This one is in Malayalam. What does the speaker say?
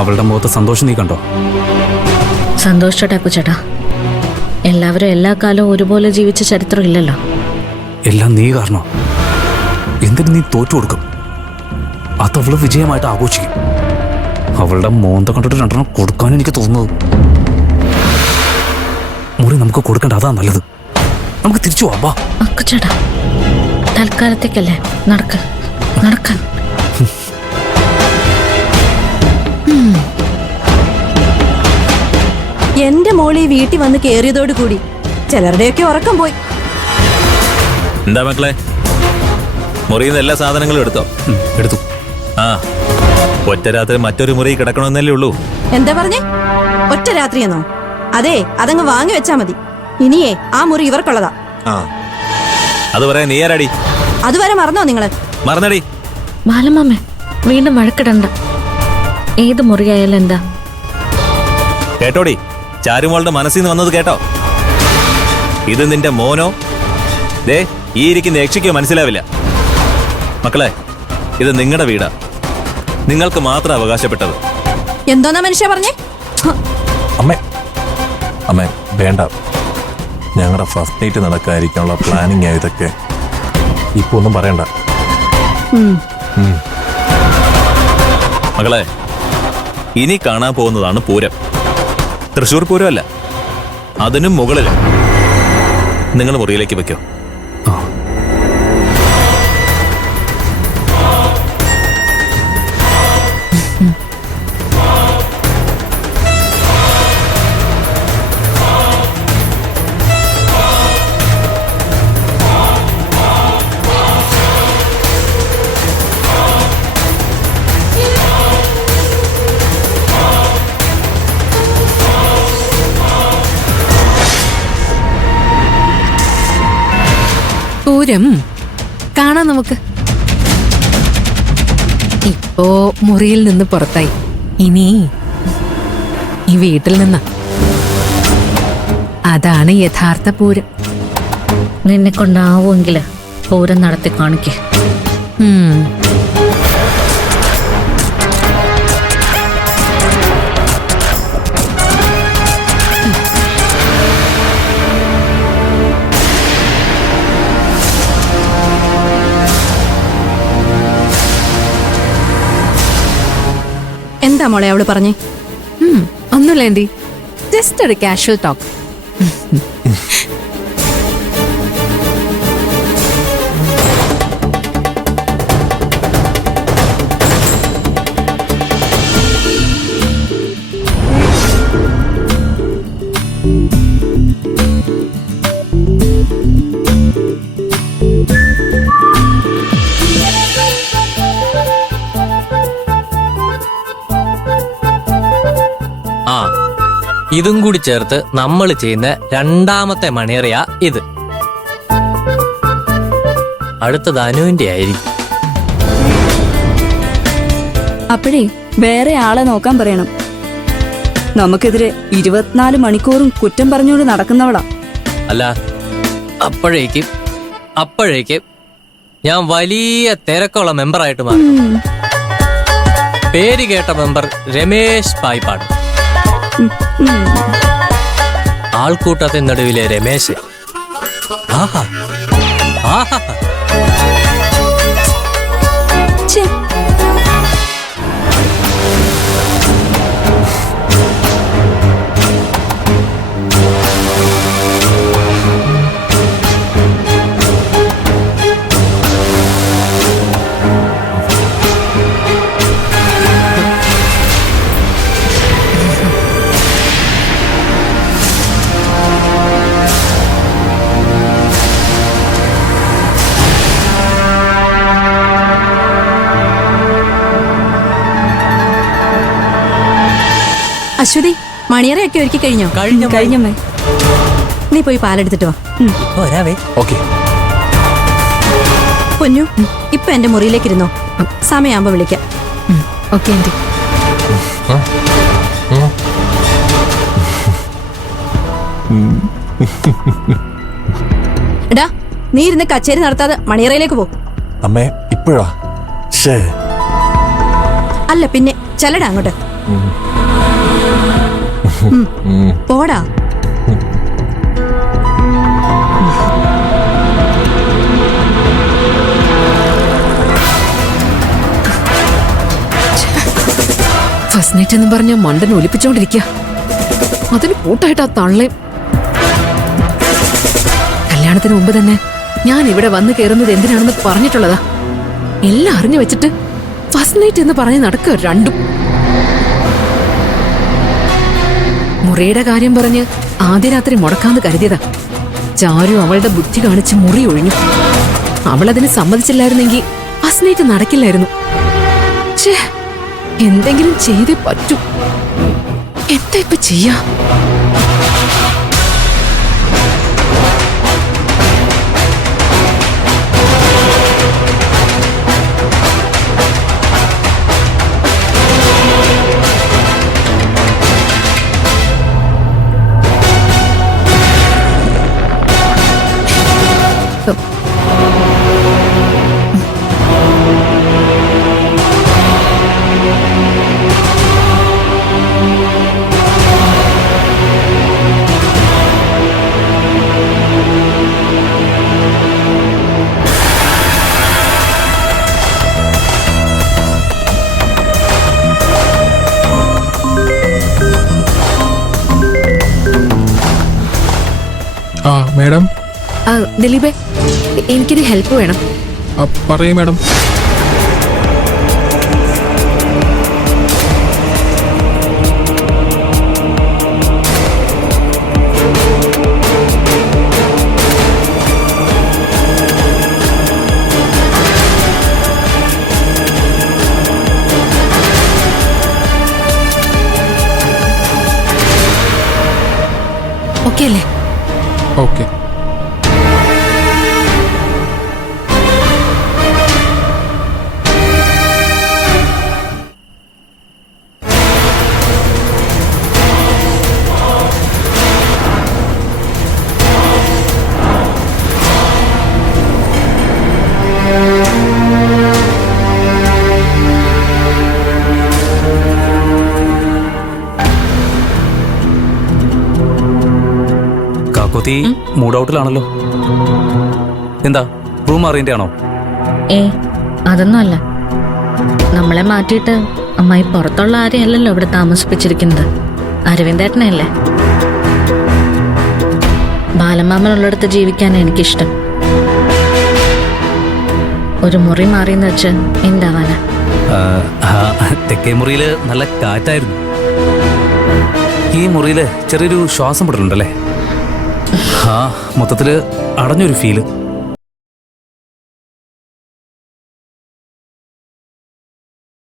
അവളുടെ മുഖത്ത് സന്തോഷം നീ കണ്ടോ? സന്തോഷിച്ചോട്ടെ അപ്പുച്ചേട്ടാ. എല്ലാവരും എല്ലാ കാലവും ഒരുപോലെ ജീവിച്ച ചരിത്രം ഇല്ലല്ലോ. എല്ലാം നീ കാരണോ. എന്തിന് നീ തോറ്റു കൊടുക്കും? അതവള് വിജയമായിട്ട് ആഘോഷിക്കും. അവളുടെ മോന്ത കണ്ടിട്ട് രണ്ടെണ്ണം കൊടുക്കാനും എനിക്ക് തോന്നുന്നത്. മുറി നമുക്ക് കൊടുക്കണ്ട, അതാ നല്ലത്. നമുക്ക് തിരിച്ചു പോവാ. അക്കുച്ചേട്ടാ, തൽക്കാലത്തേക്കല്ലേ, നടക്ക് നടക്ക്. എന്റെ മോളി വീട്ടിൽ വന്ന് കേറിയതോട് കൂടി ചിലരുടെയൊക്കെ ഉറക്കം പോയി. എന്താ മക്കളെ, മുറിയിൽ നിന്ന് എല്ലാ സാധനങ്ങളും എടുത്തോ? എടുത്തു. ആ, ഒറ്റ രാത്രി മറ്റൊരു മുറി കിടക്കണമെന്നല്ലേ ഉള്ളൂ. എന്താ പറഞ്ഞേ? ഒറ്റ രാത്രിയെന്നോ? അതെ, അതങ്ങ് വാങ്ങി വെച്ചാ മതി. ഇനിയേ ആ മുറി ഇവർക്കുള്ളതാ. അത് പറയാൻ നീ ആരാടി? അതുവരെ മറന്നോ നിങ്ങള്? മറന്നടി. ബാലമാമേ, വീണ്ടും വഴക്കിടണ്ട. ഏത് മുറിയായാലും എന്താ? കേട്ടോടി, ചാരുമോളുടെ മനസ്സിൽ നിന്ന് വന്നത് കേട്ടോ. ഇത് നിന്റെ മോനോ ദേ ഈ ഇരിക്കുന്ന യക്ഷിക്കോ മനസ്സിലാവില്ല. മക്കളെ, ഇത് നിങ്ങളുടെ വീടാ, നിങ്ങൾക്ക് മാത്രം അവകാശപ്പെട്ടത്. എന്തോന്നാ മനുഷ്യ പറഞ്ഞേ? അമ്മേ അമ്മേ വേണ്ട, ഞങ്ങളുടെ ഫസ്റ്റ് നൈറ്റ് നടക്കാതിരിക്കാനുള്ള പ്ലാനിങ് ആ ഇതൊക്കെ. ഇപ്പൊ ഒന്നും പറയണ്ട. മകളെ, ഇനി കാണാൻ പോകുന്നതാണ് പൂരം. തൃശ്ശൂർ പൂരമല്ല, അതിനും മുകളിൽ. നിങ്ങൾ മുറിയിലേക്ക് വെക്കോ. പൂരം കാണാം നമുക്ക്. ഇപ്പോ മുറിയിൽ നിന്ന് പുറത്തായി, ഇനി ഈ വീട്ടിൽ നിന്ന. അതാണ് യഥാർത്ഥ പൂരം. നിന്നെ കൊണ്ടാവുമെങ്കില് പൂരം നടത്തി കാണിക്കേ. എന്താ മോളെ അവള് പറഞ്ഞേ? ഒന്നുമില്ല ആന്റി, ജസ്റ്റ് ഒരു കാഷ്വൽ ടോക്ക്. ആ, ഇതും കൂടി ചേർത്ത് നമ്മൾ ചെയ്യുന്ന രണ്ടാമത്തെ മണിയറിയ ഇത്. അടുത്തത് അനുവിന്റെ ആയിരിക്കും. അപ്പോഴേ വേറെ ആളെ നോക്കാൻ പറയണം. നമുക്കെതിരെ 24 മണിക്കൂറും കുറ്റം പറഞ്ഞുകൊണ്ട് നടക്കുന്നവളാ. അല്ല, അപ്പോഴേക്കും ഞാൻ വലിയ തിരക്കുള്ള മെമ്പറായിട്ട് മാറി. പേര് കേട്ട മെമ്പർ രമേശ് പായിപ്പാട്. ആൾക്കൂട്ടത്തിൻ നടുവിലെ രമേശ്. ആഹാ ആഹാ. അശ്വതി, മണിയറയൊക്കെ ഒരുക്കി കഴിഞ്ഞോ? കഴിഞ്ഞമ്മേ. നീ പോയി പാലെടുത്തിട്ട് വാ. ഓക്കെ. പൊന്നു, ഇപ്പൊ എന്റെ മുറിയിലേക്ക് ഇരുന്നോ, സമയമാകുമ്പോ വിളിക്കാം. Okay aunty. എടാ, നീ ഇരുന്ന് കച്ചേരി നടത്താതെ മണിയറയിലേക്ക് പോ. അമ്മേ ഇപ്പോഴാ? അല്ല പിന്നെ, ചെല്ലടാ അങ്ങോട്ട്. പോടാ. ഫസ്റ്റ് നൈറ്റ് എന്ന് പറഞ്ഞ മണ്ടൻ ഒലിപ്പിച്ചോണ്ടിരിക്കുക. അതിന് കൂട്ടായിട്ട് ആ തള്ളയും. കല്യാണത്തിന് മുമ്പ് തന്നെ ഞാൻ ഇവിടെ വന്ന് കയറുന്നത് എന്തിനാണെന്ന് പറഞ്ഞിട്ടുള്ളതാ. എല്ലാം അറിഞ്ഞു വെച്ചിട്ട് ഫസ്റ്റ് നൈറ്റ് എന്ന് പറഞ്ഞ് നടക്കുക രണ്ടും. മുറിയുടെ കാര്യം പറഞ്ഞ് ആദ്യ രാത്രി മുടക്കാന്ന് കരുതിയതാ. ചാരു അവളുടെ ബുദ്ധി കാണിച്ച് മുറി ഒഴിഞ്ഞു. അവളതിന് സമ്മതിച്ചില്ലായിരുന്നെങ്കിൽ ഫസ്റ്റ് നൈറ്റ് നടക്കില്ലായിരുന്നു. ഛേ, എന്തെങ്കിലും ചെയ്തേ പറ്റൂ. എന്താ ഇപ്പൊ ചെയ്യാ? ആ മാഡം. ദിലീപേ, എനിക്കൊരു ഹെൽപ്പ് വേണം. പറയൂ മാഡം. ഓക്കെ അല്ലേ? ഓക്കെ. കാക്കോത്തി മൂഡ് ഔട്ടിലാണല്ലോ. എന്താ റൂം അറിയണ്ടേ ആണോ? അതൊന്നും അല്ല. നമ്മളെ മാറ്റിയിട്ട് അമ്മായി പുറത്തുള്ള ആരെയല്ലല്ലോ ഇവിടെ താമസിപ്പിച്ചിരിക്കുന്നത്. അരവിന്ദേട്ടനെയല്ലേ. ബാലമാമനുള്ളിടത്ത് ജീവിക്കാൻ എനിക്കിഷ്ടം. ഒരു മുറി മാറിയെന്ന് വെച്ച് എന്താവാനാ? തെക്കേ മുറിയില് നല്ല കാറ്റായിരുന്നു. ഈ മുറിയില് ചെറിയൊരു ശ്വാസം വിടലുണ്ടല്ലേ? മൊത്തത്തില് അടഞ്ഞൊരു ഫീല്.